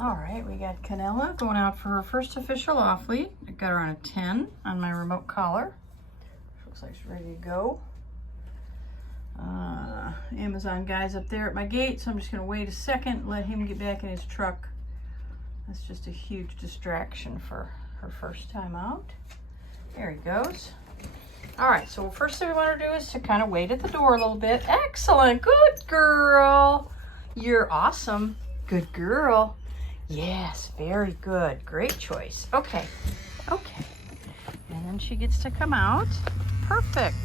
All right, we got Cannella going out for her first official off lead. I got her on a 10 on my remote collar. Looks like she's ready to go. Amazon guy's up there at my gate, so I'm just gonna wait a second, let him get back in his truck. That's just a huge distraction for her first time out. There he goes. All right, so first thing we want to do is to kind of wait at the door a little bit. Excellent, good girl. You're awesome, good girl. Yes, very good, great choice. Okay, okay. And then she gets to come out. Perfect.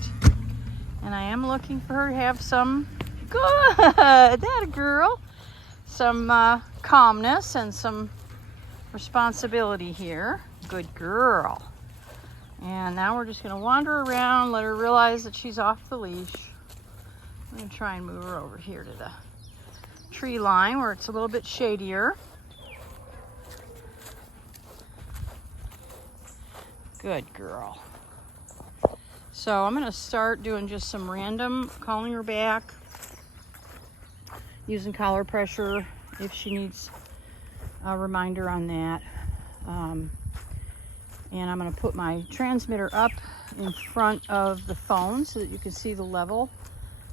And I am looking for her to have some, good, that a girl, some calmness and some responsibility here. Good girl. And now we're just gonna wander around, let her realize that she's off the leash. I'm gonna try and move her over here to the tree line where it's a little bit shadier. Good girl. So I'm gonna start doing just some random calling her back, using collar pressure if she needs a reminder on that. And I'm gonna put my transmitter up in front of the phone so that you can see the level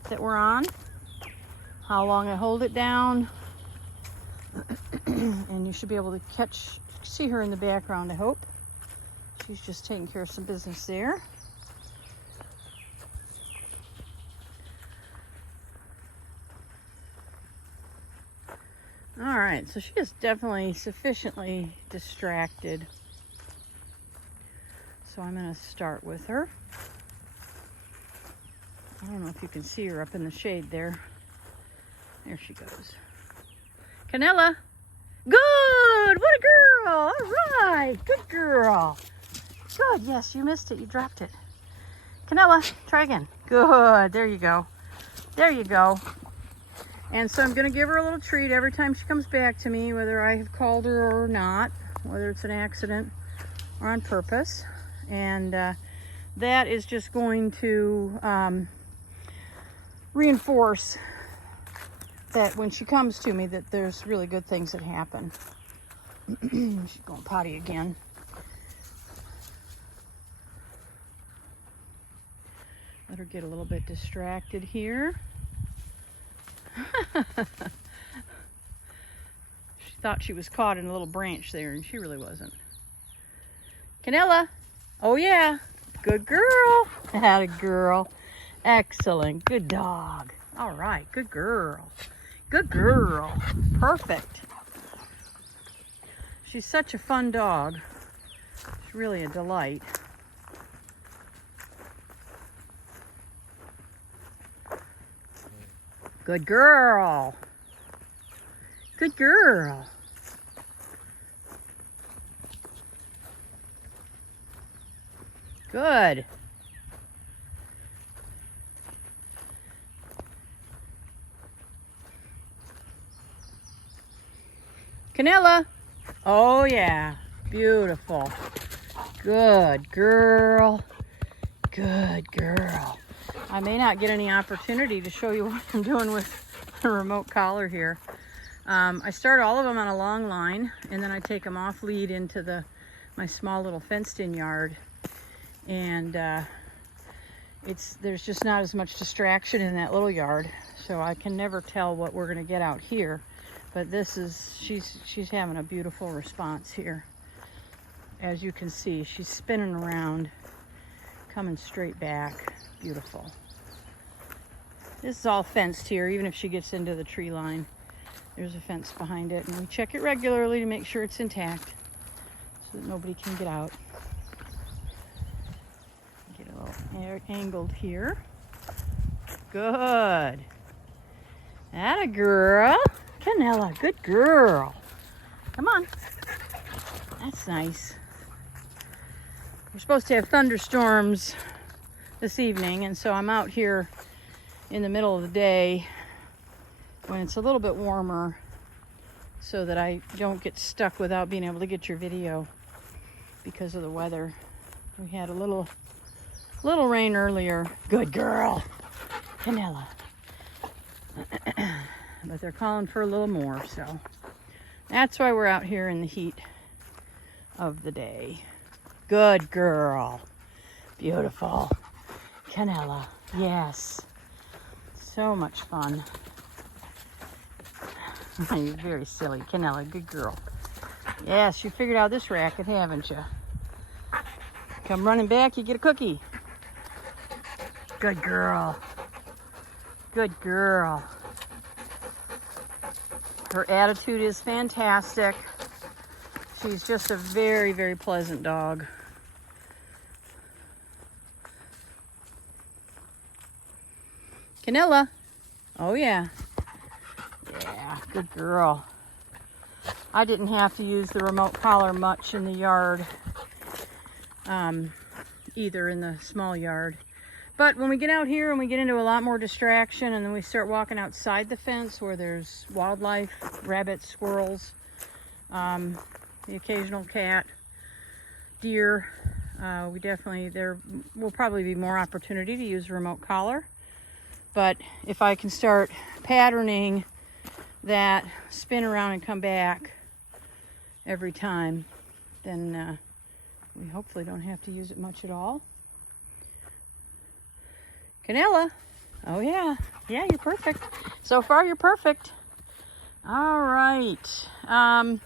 that we're on, how long I hold it down, and you should be able to see her in the background, I hope. She's just taking care of some business there. All right, so she is definitely sufficiently distracted. So I'm gonna start with her. I don't know if you can see her up in the shade there. There she goes. Cannella, good, what a girl, all right, good girl. Good, yes, you missed it, you dropped it. Cannella, try again. Good, there you go. There you go. And so I'm gonna give her a little treat every time she comes back to me, whether I have called her or not, whether it's an accident or on purpose. And that is just going to reinforce that when she comes to me that there's really good things that happen. She's going potty again. Let her get a little bit distracted here. She thought she was caught in a little branch there, and she really wasn't. Cannella, oh yeah, good girl. Had a girl. Excellent, good dog. All right, good girl. Good girl. Perfect. She's such a fun dog. She's really a delight. Good girl. Good girl. Good. Cannella. Oh yeah. Beautiful. Good girl. Good girl. I may not get any opportunity to show you what I'm doing with the remote collar here. I start all of them on a long line, and then I take them off lead into my small little fenced-in yard. And there's just not as much distraction in that little yard, so I can never tell what we're gonna get out here. But she's having a beautiful response here. As you can see, she's spinning around, coming straight back. Beautiful. This is all fenced here, even if she gets into the tree line. There's a fence behind it, and we check it regularly to make sure it's intact so that nobody can get out. Get a little angled here. Good. Atta girl. Cannella, good girl. Come on. That's nice. We're supposed to have thunderstorms this evening, and so I'm out here in the middle of the day when it's a little bit warmer so that I don't get stuck without being able to get your video because of the weather. We had a little rain earlier. Good girl, Cannella. But they're calling for a little more, so That's why we're out here in the heat of the day. Good girl. Beautiful. Cannella. Yes. So much fun. You're very silly. Cannella, good girl. Yes, you figured out this racket, haven't you? Come running back, you get a cookie. Good girl. Good girl. Her attitude is fantastic. She's just a very, very pleasant dog. Cannella. Oh yeah. Yeah, good girl. I didn't have to use the remote collar much in the yard, either in the small yard. But when we get out here and we get into a lot more distraction and then we start walking outside the fence where there's wildlife, rabbits, squirrels, the occasional cat, deer, there will probably be more opportunity to use a remote collar. But if I can start patterning that spin around and come back every time, then we hopefully don't have to use it much at all. Cannella. Oh yeah. Yeah, you're perfect. So far you're perfect. All right. I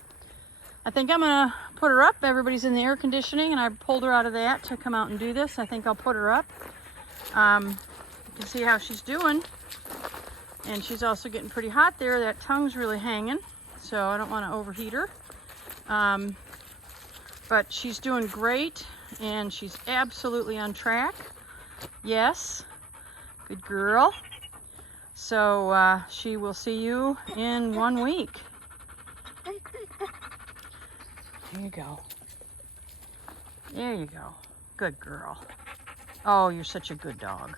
think I'm gonna put her up. Everybody's in the air conditioning and I pulled her out of that to come out and do this. I think I'll put her up. You can see how she's doing. And she's also getting pretty hot there. That tongue's really hanging, so I don't want to overheat her. But she's doing great and she's absolutely on track. Yes. Good girl. So she will see you in 1 week. There you go. There you go. Good girl. Oh, you're such a good dog.